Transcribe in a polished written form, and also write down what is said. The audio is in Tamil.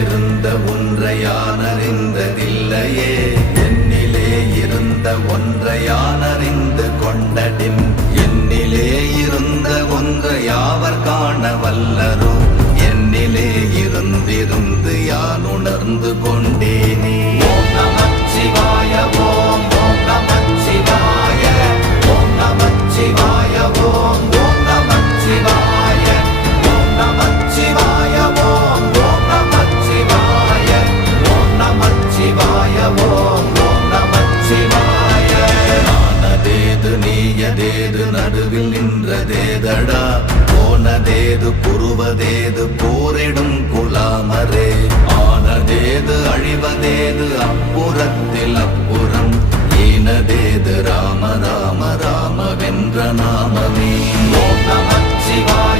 இருந்த ஒன்றை யான் அறிந்ததில்லையே, என்னிலே இருந்த ஒன்றை யான் அறிந்து கொண்டடின், என்னிலே இருந்த ஒன்றை யாவர் காண வல்லரோ, என்னிலே இருந்திருந்து யான் உணர்ந்து கொண்டேனே. ஓம் நமச்சிவாய ஓம் ஓம் நமச்சிவாய ஓம் நமச்சிவாய ஓம் ஓம் நமச்சிவாய ஓம் நமச்சிவாய ஓம் ஓம் நமச்சிவாய ஓம் நமச்சிவாய ஓம் ஓம் நமச்சிவாய. ஆனதேது நீயதேது நடுவில் நின்றதேதடா, போனதேது புருவதேது போரிடும் குலாமரே, ஆனதேது அழிவதேது அப்புறத்தில் அப்புறம், ஈனதேது ராம ராம ராம வென்ற நாமமே. ஓம் நமச்சிவாய